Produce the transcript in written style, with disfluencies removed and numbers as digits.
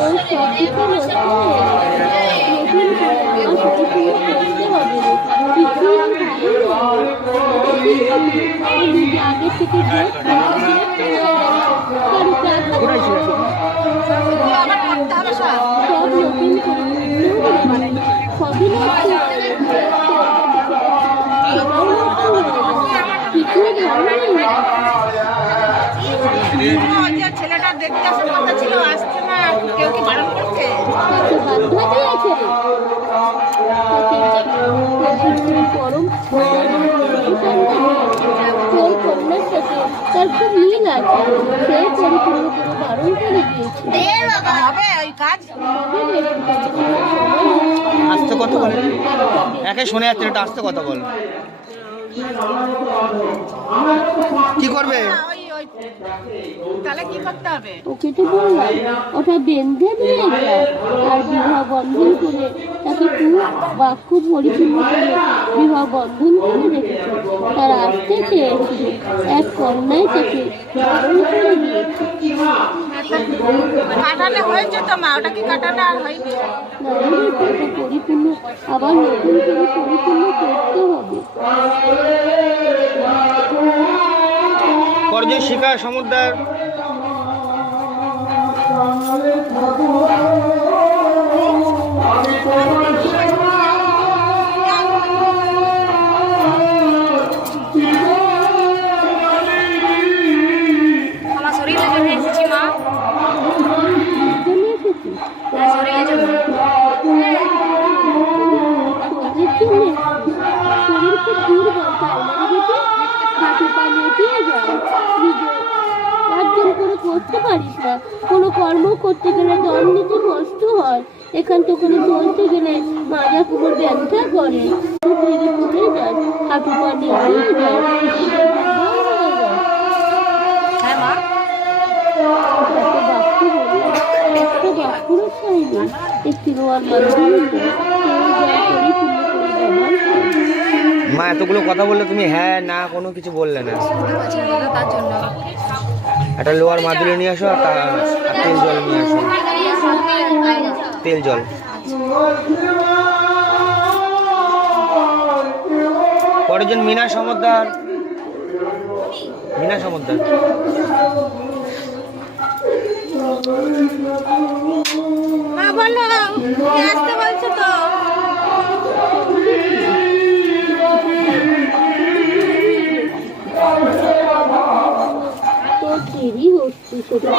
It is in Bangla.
ওই সব কিছু নষ্ট হয়ে গেছে। নতুন করে আমার পড়াশোনা করতে হবে রে। কিছুই আর ভালো নেই। নিজে আগে থেকে বিরক্ত হয়ে গেছে। কারো সব নতুন করে সবই নষ্ট হয়ে গেছে। সেটাও নষ্ট হয়ে গেছে। কিছুই ভালো নেই। ছেলেটা দেখতে আসার কথা ছিল, আসছে না। কেউ কি বারণ করছে? বাধ্য দিয়েছে রে। পরম তোর কন্যার সাথে তার খুব মিল আছে। সে পরিপূর্ণ করে বারণ করে দিয়েছে। হবে ওই কাজ। আসতে কথা বল, একে শুনে যাচ্ছে, এটা আসতে কথা বল। কি করবে? তাহলে কি করতে হবে? ওকে তো বললাম ওটা বেঁধে নিয়ে যা আর বিবাহ বন্ধন করে তাকে খুব বাক্য পরিপূর্ণ করে বিবাহ বন্ধন করে রেখেছে। তার আসতে চেয়েছিল, এক কন্যায় তাকে বারণ করে দিয়েছে। কাটালে হয়েছে তো মা, ওটা কি কাটালে আর হয়নি? না ওটা পরিপূর্ণ আবার নতুন করে পরিপূর্ণ করতে হবে। করজন শিকার সমুদ্রের আমার শরীরে জন্য এসেছি মা। শরীরে জন্য শরীর খুব দুর্বল, তাই না দিদি? হাঁটু পা নেতিয়ে যায়। অর্জন করে করতে পারিস না। কোনো কর্ম করতে গেলে দম নিতে কষ্ট হয়। এখান তো ওখানে চলতে গেলে মাজা কোমর ব্যথা করে। খুব লেগে পড়ে যায়, হাঁটু পা নেতিয়ে যায়। হ্যাঁ মা। একটা বাক্য বললাম, একটা বাক্যরও ঠাঁই নেই। একটি রোয়ার মাধ্যমে পরিপূর্ণ করে ব্যবহার করে। মা এতগুলো কথা বললে তুমি হ্যাঁ না কোনো কিছু বললে না। তার জন্য একটা লোয়ার মাদুলি নিয়ে আসো আর তেল জল নিয়ে আসো। তেল জল পরেরজন মিনা সমুদ্র। মিনা সমুদ্র মা বলো আসতে বলছো তো। তো দেরি হচ্ছে সেটা